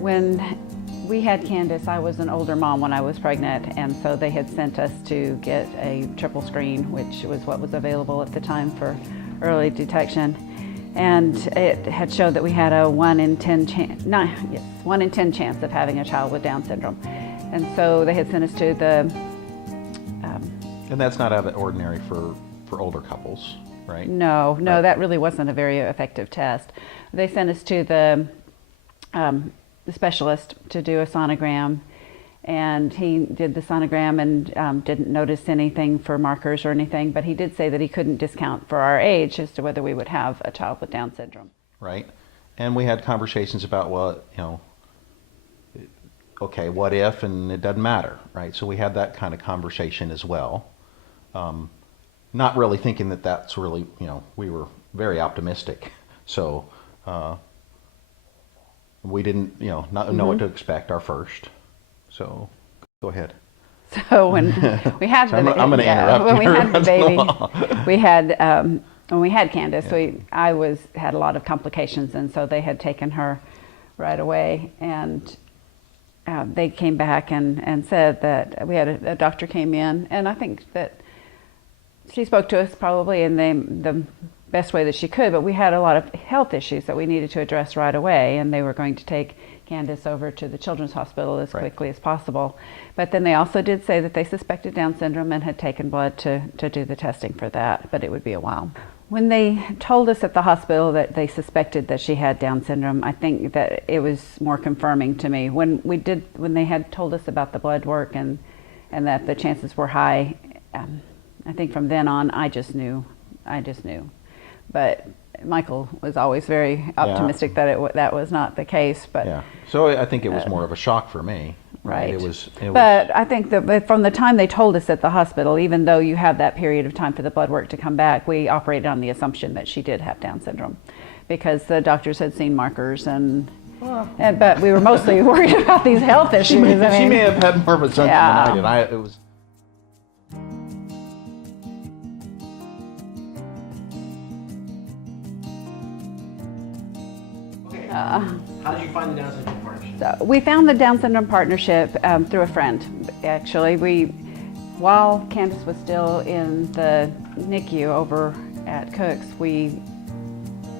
When we had Candace, I was an older mom when I was pregnant, and so they had sent us to get a triple screen, which was what was available at the time for early detection. And it had showed that we had a 1 in 10 chance, 1 in 10 chance of having a child with Down syndrome. And so they had sent us to the... and that's not out of the ordinary for older couples, right? No, Right. that really wasn't a very effective test. They sent us to the specialist to do a sonogram, and he did the sonogram and didn't notice anything for markers or anything, but he did say that he couldn't discount for our age as to whether we would have a child with Down syndrome. Right. And we had conversations about, well, okay, what if, and it doesn't matter, right? So we had that kind of conversation as well. Not really thinking that that's really, we were very optimistic. So we didn't, not know what to expect our first. So go ahead. So when we had I'm going to interrupt. when we had the baby, we had when we had Candace, I had a lot of complications, and so they had taken her right away, and they came back and said that we had a doctor came in, and I think that she spoke to us probably in the best way that she could, but we had a lot of health issues that we needed to address right away, and they were going to take Candace over to the Children's Hospital as quickly as possible. But then they also did say that they suspected Down syndrome and had taken blood to do the testing for that, but it would be a while. When they told us at the hospital that they suspected that she had Down syndrome, I think that it was more confirming to me. When they had told us about the blood work and that the chances were high, I think from then on I just knew. But Michael was always very optimistic that that was not the case. But yeah, so I think it was more of a shock for me. Right. It was. But I think that from the time they told us at the hospital, even though you have that period of time for the blood work to come back, we operated on the assumption that she did have Down syndrome, because the doctors had seen markers but we were mostly worried about these health issues. She may have had more of an assumption than I did. It was. How did you find the Down syndrome partnership? So we found the Down syndrome partnership through a friend. Actually, while Candace was still in the NICU over at Cook's, we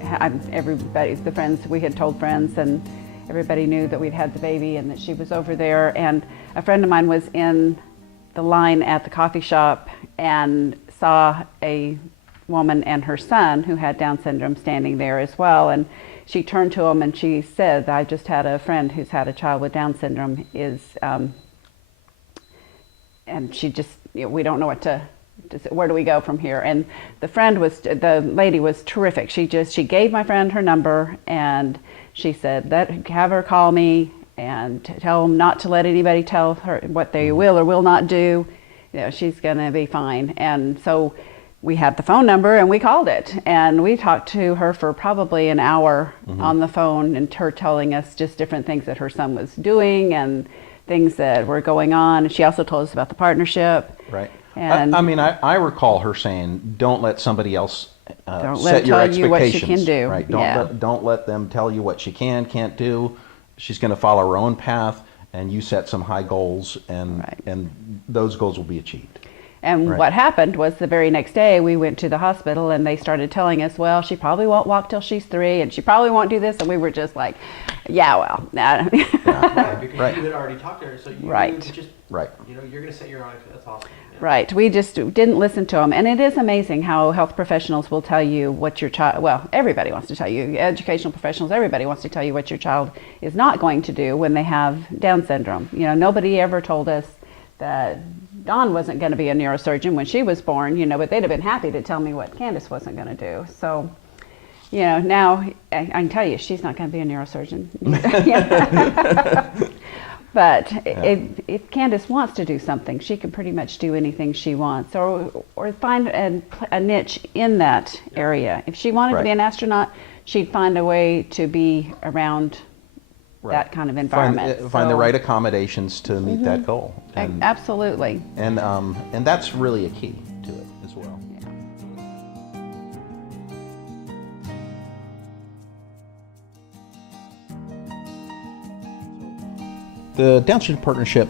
had told friends, and everybody knew that we'd had the baby and that she was over there. And a friend of mine was in the line at the coffee shop and saw a woman and her son who had Down syndrome standing there as well. And she turned to him and she said, "I just had a friend who's had a child with Down syndrome." And she just, we don't know what to where do we go from here? And the lady was terrific. She gave my friend her number, and she said, have her call me and tell them not to let anybody tell her what they will or will not do. She's going to be fine. And so we had the phone number and we called it, and we talked to her for probably an hour on the phone, and her telling us just different things that her son was doing and things that were going on. She also told us about the partnership. Right. And I recall her saying, "Don't let somebody else don't set let your her tell you what she expectations." can do. Right. Yeah. Don't let them tell you what she can't do. She's going to follow her own path, and you set some high goals, and those goals will be achieved. And what happened was the very next day we went to the hospital, and they started telling us, well, she probably won't walk till she's 3, and she probably won't do this. And we were just like, yeah, well. Right, because you had already talked to her, so you just, you're going to set your own, that's awesome. Yeah. Right. We just didn't listen to them. And it is amazing how health professionals will tell you what your child, well, everybody wants to tell you, educational professionals, everybody wants to tell you what your child is not going to do when they have Down syndrome. Nobody ever told us that Dawn wasn't going to be a neurosurgeon when she was born, but they'd have been happy to tell me what Candace wasn't going to do. So, now I can tell you she's not going to be a neurosurgeon. But if Candace wants to do something, she can pretty much do anything she wants, or find a niche in that area. If she wanted to be an astronaut, she'd find a way to be around that kind of environment. Find the right accommodations to meet that goal. And, absolutely. And that's really a key to it as well. The Down syndrome partnership,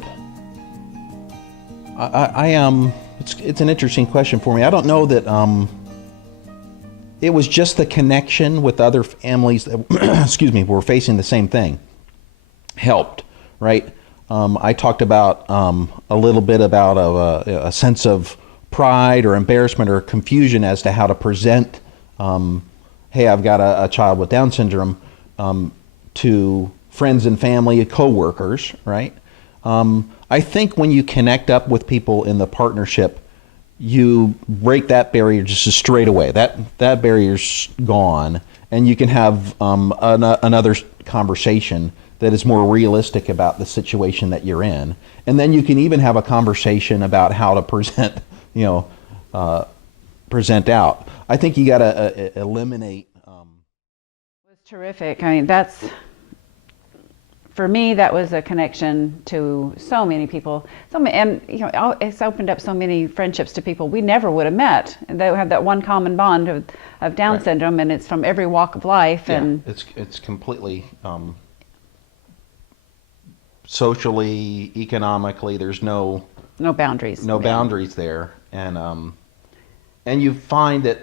it's an interesting question for me. I don't know that it was just the connection with other families that, excuse me, were facing the same thing helped, right? I talked about a little bit about a sense of pride or embarrassment or confusion as to how to present, hey, I've got a child with Down syndrome, to friends and family, co-workers, right? I think when you connect up with people in the partnership, you break that barrier just straight away. That barrier's gone, and you can have another conversation that is more realistic about the situation that you're in. And then you can even have a conversation about how to present, present out. I think you got to eliminate. It was terrific. I mean, for me, that was a connection to so many people. And it's opened up so many friendships to people we never would have met. And they have that one common bond of Down syndrome, and it's from every walk of life. Yeah, and it's completely socially, economically. There's no boundaries. No boundaries there, and you find that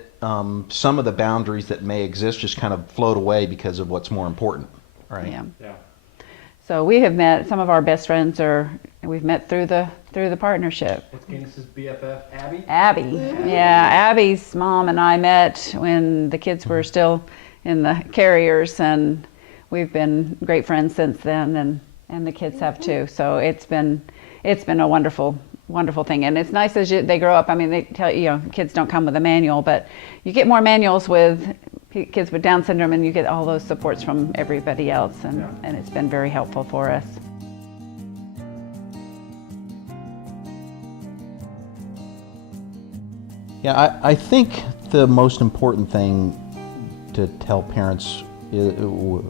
some of the boundaries that may exist just kind of float away because of what's more important, right? Yeah. So we have met, some of our best friends we've met through the partnership. What's Candace's BFF, Abby? Abby, yeah, Abby's mom and I met when the kids were still in the carriers, and we've been great friends since then, and the kids have too. So it's been a wonderful thing, and it's nice as they grow up. I mean, they tell you, kids don't come with a manual, but you get more manuals with kids with Down syndrome, and you get all those supports from everybody else, and it's been very helpful for us. Yeah, I think the most important thing to tell parents who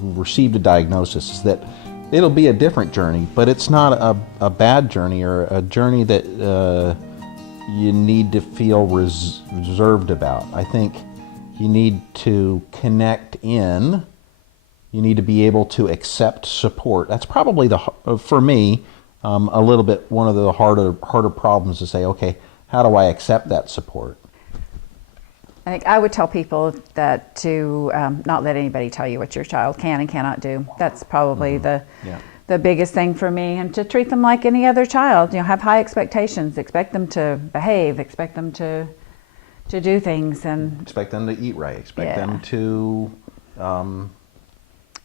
received a diagnosis is that it'll be a different journey, but it's not a bad journey or a journey that you need to feel reserved about. I think you need to connect in. You need to be able to accept support. That's probably for me, a little bit one of the harder problems to say, okay, how do I accept that support? I think I would tell people that to not let anybody tell you what your child can and cannot do. That's probably the biggest thing for me, and to treat them like any other child. Have high expectations. Expect them to behave. Expect them to do things, and expect them to eat right. Expect them to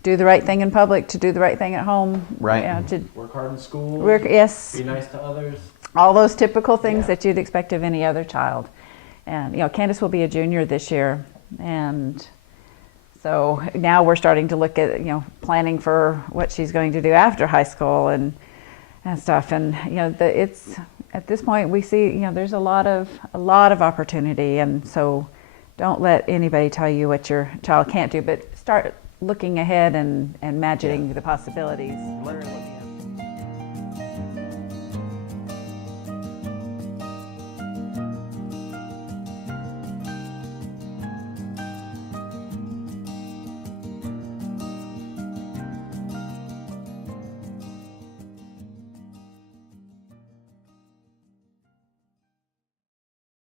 do the right thing in public. To do the right thing at home. Right. To work hard in school. Yes. Be nice to others. All those typical things that you'd expect of any other child. And Candace will be a junior this year, and so now we're starting to look at planning for what she's going to do after high school and stuff. And it's at this point we see there's a lot of opportunity, and so don't let anybody tell you what your child can't do, but start looking ahead and imagining the possibilities.